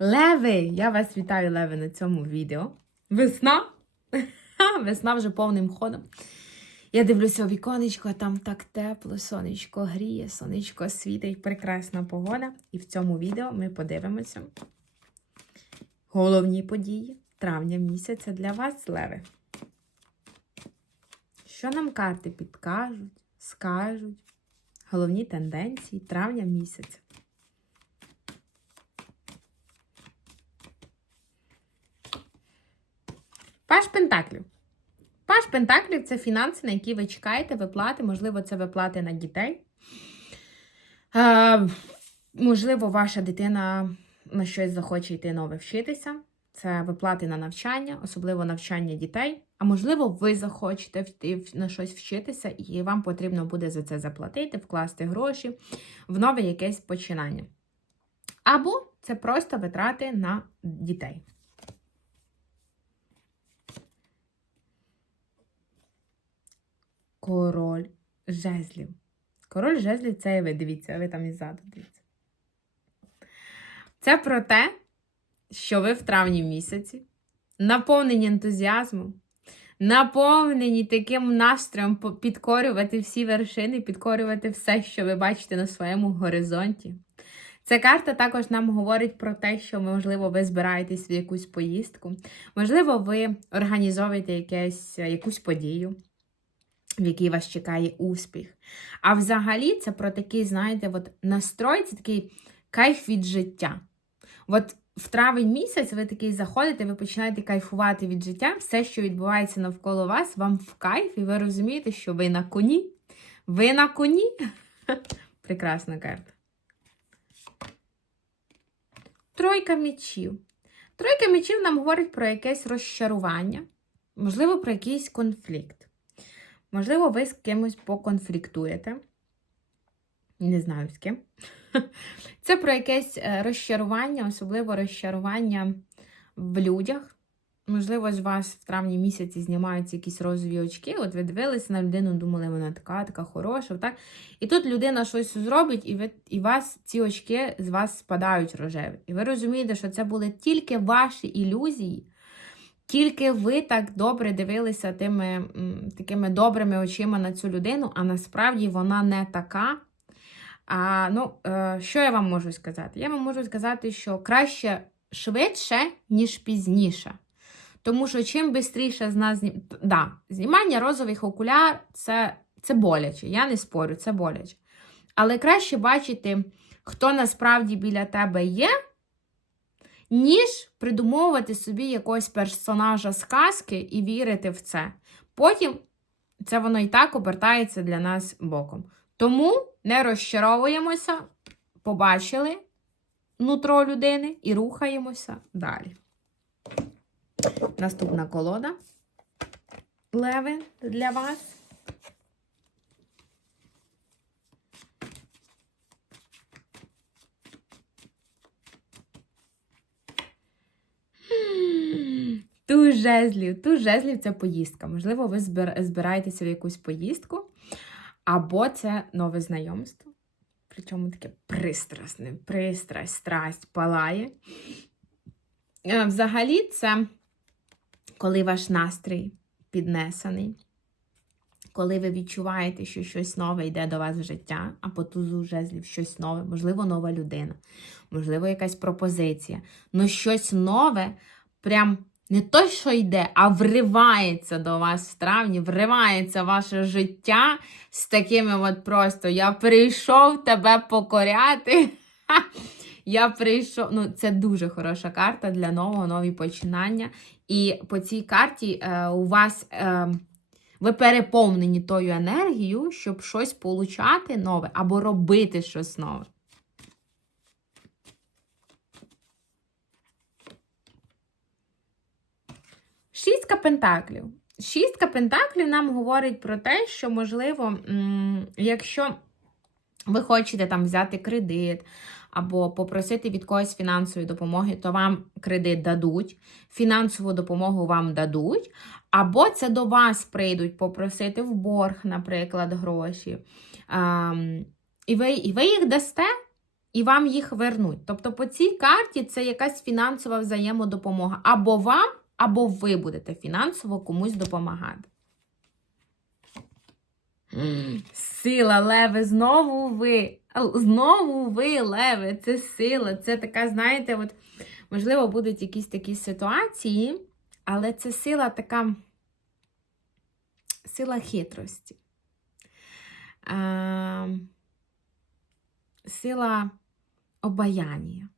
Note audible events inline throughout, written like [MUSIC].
Леви! Я вас вітаю, Леви, на цьому відео. Весна! [LAUGHS] Весна вже повним ходом. Я дивлюся у віконечко, там так тепло, сонечко гріє, сонечко світить, прекрасна погода. І в цьому відео ми подивимося головні події травня місяця для вас, Леви. Що нам карти підкажуть, скажуть? Головні тенденції травня місяця. Паш Пентаклів. Паш Пентаклів це фінанси, на які ви чекаєте, виплати. Можливо, це виплати на дітей. Е, можливо, ваша дитина на щось захоче йти нове вчитися. Це виплати на навчання, особливо навчання дітей. А можливо, ви захочете на щось вчитися, і вам потрібно буде за це заплатити, вкласти гроші в нове якесь починання. Або це просто витрати на дітей. Король жезлів. Король жезлів це і ви, дивіться, ви там і ззаду дивіться. Це про те, що ви в травні місяці наповнені ентузіазмом, наповнені таким настроєм підкорювати всі вершини, підкорювати все, що ви бачите на своєму горизонті. Ця карта також нам говорить про те, що, можливо, ви збираєтесь в якусь поїздку, можливо, ви організовуєте якесь, якусь подію в якій вас чекає успіх. А взагалі це про такий, знаєте, от настрой, це такий кайф від життя. От в травень місяць ви такий заходите, ви починаєте кайфувати від життя, все, що відбувається навколо вас, вам в кайф, і ви розумієте, що ви на коні. Ви на коні. [LAUGHS] Прекрасна карта. Тройка мечів. Тройка мечів нам говорить про якесь розчарування, можливо, про якийсь конфлікт. Можливо, ви з кимось поконфліктуєте. Не знаю з ким. [LAUGHS] Це про якесь е, розчарування, особливо розчарування в людях. Можливо, з вас в травні місяці знімаються якісь розові очки. От ви дивилися на людину, думали, вона така, така хороша. так? І тут людина щось зробить, і ви, і вас ці очки з вас спадають рожеві. І ви розумієте, що це були тільки ваші ілюзії. Тільки ви так добре дивилися тими такими добрими очима на цю людину, а насправді вона не така. А, ну, е, Що я вам можу сказати? Я вам можу сказати, що краще швидше, ніж пізніше. Тому що чим швидше з нас знім... да, знімання розових окуляр це, це боляче. Я не спорю, це боляче. Але краще бачити, хто насправді біля тебе є, ніж придумовувати собі якогось персонажа сказки і вірити в це. Потім це воно і так обертається для нас боком. Тому не розчаровуємося, побачили нутро людини і рухаємося далі. Наступна колода леви для вас. Туз жезлів. Жезлів це поїздка. Можливо, ви збираєтеся в якусь поїздку, або це нове знайомство. Причому таке пристрасне, пристрасть, страсть палає. Е, Взагалі, це коли ваш настрій піднесений, коли ви відчуваєте, що щось нове йде до вас в життя, а по тузу жезлів щось нове, можливо, нова людина, можливо, якась пропозиція. Ну, щось нове, прям не то, що йде, а вривається до вас в травні, вривається ваше життя з такими от просто я прийшов тебе покоряти. [LAUGHS] Я прийшов. Ну, це дуже хороша карта для нового, нові починання. І по цій карті е, у вас е, ви переповнені тою енергією, щоб щось получати нове або робити щось нове. Шістка пентаклів. Шістка пентаклів нам говорить про те, що, можливо, якщо ви хочете там взяти кредит або попросити від когось фінансової допомоги, то вам кредит дадуть, фінансову допомогу вам дадуть, або це до вас прийдуть попросити в борг, наприклад, гроші. Ам, і, ви, і ви їх дасте, і вам їх вернуть. Тобто по цій карті це якась фінансова взаємодопомога. Або вам, або ви будете фінансово комусь допомагати. Сила, леви, знову ви. Знову ви, леви, це сила. Це така, знаєте, от, можливо, будуть якісь такі ситуації, але це сила така сила хитрості. А, сила обаяння.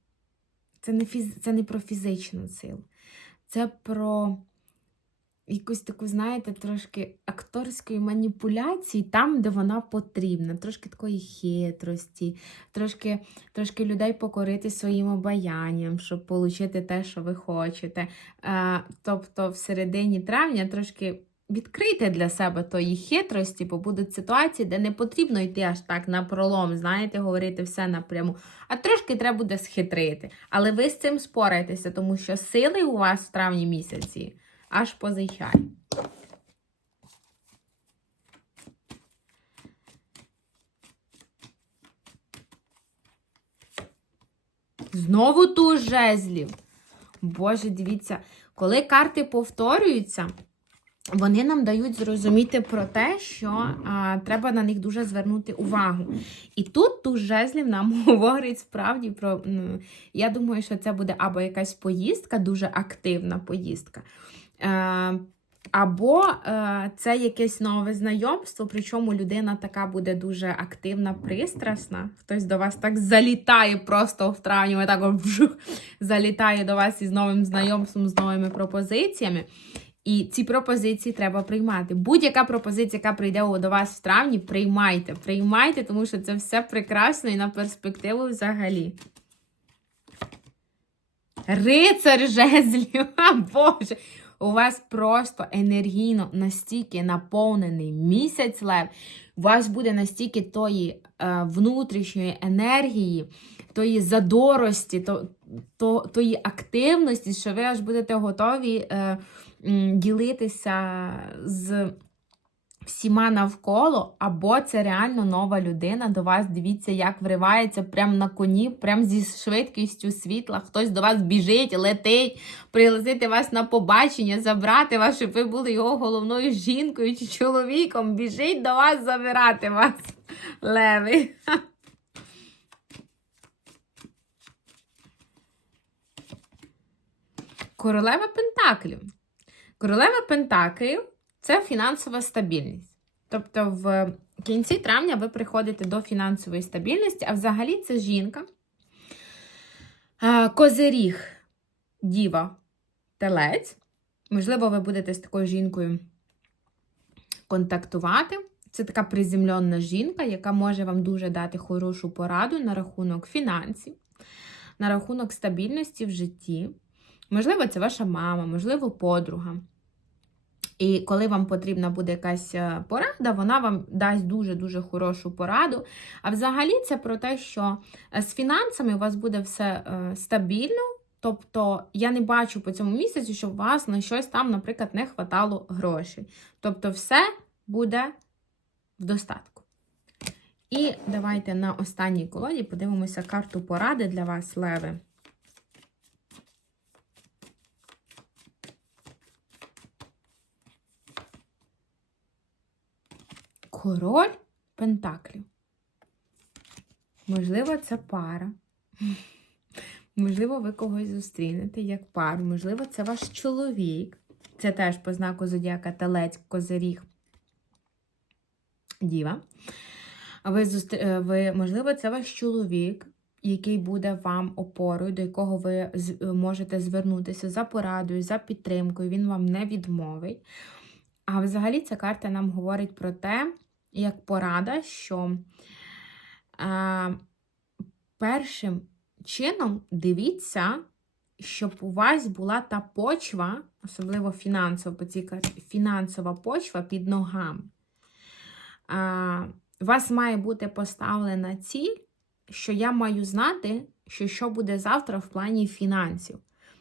Це не, фіз... це не про фізичну силу. Це про якусь таку, знаєте, трошки акторської маніпуляції там, де вона потрібна. Трошки такої хитрості, трошки трошки людей покорити своїм обаянням, щоб отримати те, що ви хочете. А, тобто, в середині травня трошки. Відкрийте для себе тої хитрості, бо будуть ситуації, де не потрібно йти аж так на пролом, знаєте, говорити все напряму. А трошки треба буде схитрити. Але ви з цим спораєтеся, тому що сили у вас в травні місяці аж позичай. Знову ту жезлів. Боже, дивіться, коли карти повторюються, вони нам дають зрозуміти про те, що а, треба на них дуже звернути увагу. І тут ту жезлів нам [LAUGHS] говорить справді про. Я думаю, що це буде або якась поїздка, дуже активна поїздка. Е, або е, це якесь нове знайомство, причому людина така буде дуже активна, пристрасна. Хтось до вас так залітає просто в травні, так вжух, залітає до вас із новим знайомством, з новими пропозиціями. І ці пропозиції треба приймати. Будь-яка пропозиція, яка прийде до вас в травні, приймайте. Приймайте, тому що це все прекрасно і на перспективу взагалі. Рицар жезлів, а [LAUGHS] Боже! У вас просто енергійно настільки наповнений місяць лев, у вас буде настільки тої е, внутрішньої енергії, тої задорості, то, то, тої активності, що ви аж будете готові е, ділитися з всіма навколо, або це реально нова людина до вас. Дивіться, як вривається прямо на коні, прямо зі швидкістю світла. Хтось до вас біжить, летить, пригласити вас на побачення, забрати вас, щоб ви були його головною жінкою чи чоловіком. Біжить до вас забирати вас, леви. Королева Пентаклів. Королева Пентаклів це фінансова стабільність. Тобто, в кінці травня ви приходите до фінансової стабільності, а взагалі це жінка, козиріг, діва, телець. Можливо, ви будете з такою жінкою контактувати. Це така приземлена жінка, яка може вам дуже дати хорошу пораду на рахунок фінансів, на рахунок стабільності в житті. Можливо, це ваша мама, можливо, подруга. І коли вам потрібна буде якась е, порада, вона вам дасть дуже-дуже хорошу пораду. А взагалі це про те, що е, з фінансами у вас буде все е, стабільно. Тобто я не бачу по цьому місяці, щоб у вас на щось там, наприклад, не хватало грошей. Тобто, все буде в достатку. І давайте на останній колоді подивимося карту поради для вас, Леви. Король Пентаклів. Можливо, це пара. Можливо, ви когось зустрінете як пару. Можливо, це ваш чоловік. Це теж по знаку зодіака Телець, Козиріг, Діва. Ви. Е, ви, Можливо, це ваш чоловік, який буде вам опорою, до якого ви е, можете звернутися за порадою, за підтримкою. Він вам не відмовить. А взагалі ця карта нам говорить про те, як порада, що а, першим чином дивіться, щоб у вас була та почва, особливо фінансова, фінансова почва під ногами. А, У вас має бути поставлена ціль, що я маю знати, що що буде завтра в плані фінансів.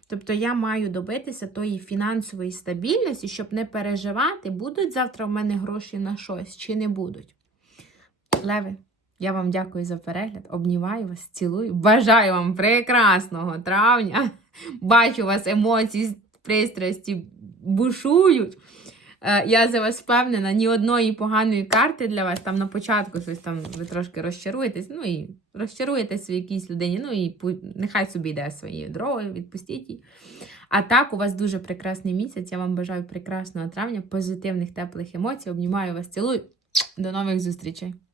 Тобто я маю добитися тої фінансової стабільності, щоб не переживати, будуть завтра в мене гроші на щось чи не будуть. Леви, Я вам дякую за перегляд. Обнімаю вас, цілую. Бажаю вам прекрасного травня. Бачу вас емоції, пристрасті бушують. Е, Я за вас впевнена, ні одної поганої карти для вас. Там на початку щось там ви трошки розчаруєтесь. Ну і розчаруєтесь в якійсь людині. Ну і нехай собі йде своєю дорогою, відпустіть її. А так, у вас дуже прекрасний місяць. Я вам бажаю прекрасного травня, позитивних, теплих емоцій. Обнімаю вас, цілую. До нових зустрічей!